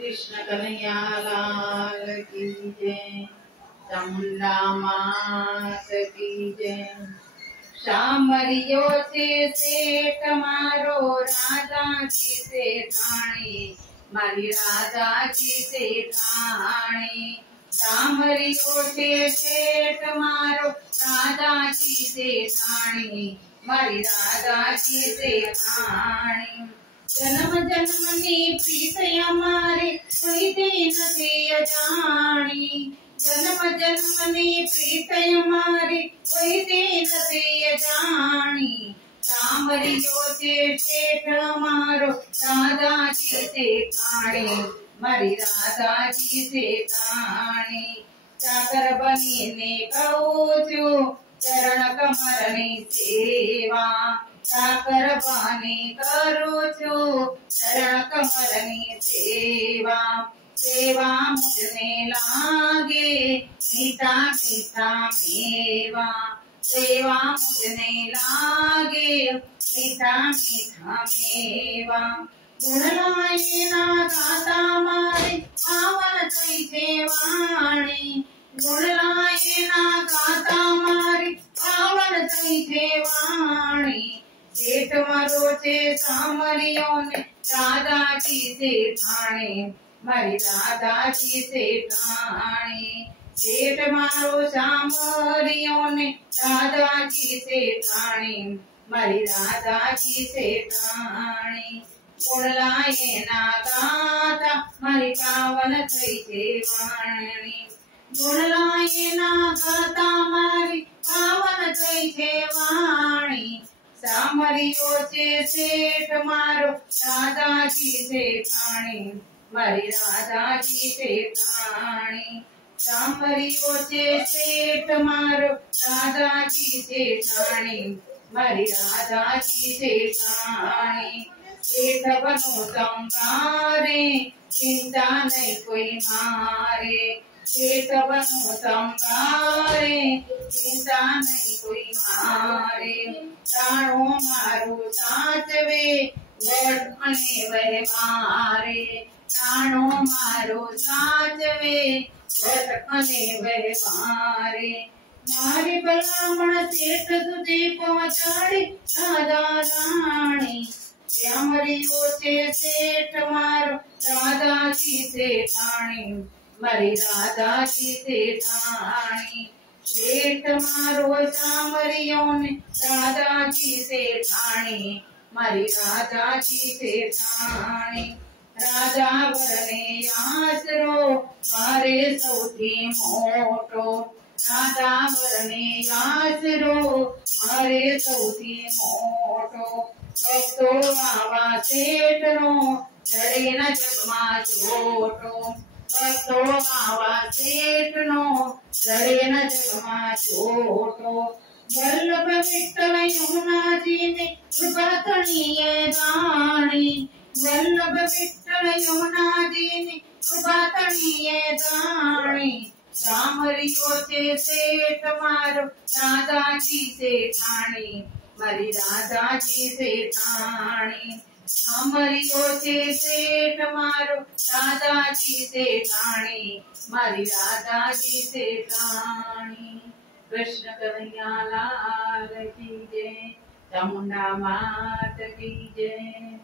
कृष्ण कन्हैया लाल की जय। चामुंडा मात की जय। शामरियो से सेठ मारो राजा जी से ठाणी, मारी राजा जी से ठाणी। शामरियो से सेठ मारो राजा जी से ठाणी, मारी राजा जी से ठाणी। जन्म जन्मनी प्रीत हमारे कोई दिन से अजानी, जन्म जन्मनी प्रीत हमारे कोई दिन से अजानी। सामरियो से सेठ मारो राजा जी से ठाणे, मारी राजा जी से ठाणे। चाकर बनी ने कहूँ चरण कमर ने सेवा, चाकर बनी करो छो चरण कमर ने सेवा। सेवा मुझने लागे मीठा मीठा मेवा, सेवा मुझने लागे मीठा मीठा मेवा। गुण लाए ना गाता मारे पावन कैसे वाणी, गुण लाए ना गाता मारे पावन कैसे वाणी। सेठ मारो से सामरियों ने राजा जी से ठाणे, मारी राजा जी से ठाणे। सेठ मारो सामरियों ने राजा जी से ठाणे, मारी राजा जी से ठाणे। गुण लाए ना गाता मारी पावन कैसे वाणी, गुण लाए ना गाता मारी पावन कैसे वाणी। सामरियो से सेठ मारो राजा जी से ठाणे, मारी राजा जी से ठाणे। सामरियो से सेठ मारो राजा जी से ठाणे, मारी राजा जी से ठाणे। सेठ बनो संगारे चिंता नहीं कोई मारे, सेठ बनो संगारे चिंता नहीं कोई मारे। प्राणो मारो साचवे वट मने वह मारे, प्राणो मारो साचवे वट मने वह मारे। मारे भलामण सेठ तुझे पहुंचाड़े राजा राणी, सामरियो से सेठ मारो राजा जी से ठाणे, मारी राजा जी से ठाणे। सेठ मारो सामरियो ने राजा जी से ठाणे, मारी राजा जी से ठाणे। राजा वरने आसरो मारे सौथी मोटो, राजा वरने आसरो मारे सौथी मोटो। भक्तो आवा सेठ नो चढ़े न जगमा छोटो, भक्तो आवा सेठ नो चढ़े न जगमा छोटो। वल्लभ विठ्ठल यमुना जी ने कृपा तणीये दाणी, वल्लभ विठ्ठल यमुना जी ने कृपा तणीये दाणी। सामरियो से सेठ मारो राजा जी से ठाणे, मारी राजा जी से ठाणे। सामरियो से सेठ मारो राजा जी से ठाणे, मारी राजा जी से ठाणे। कृष्ण कन्हैया लाल की जय। चामुंडा मात की जय।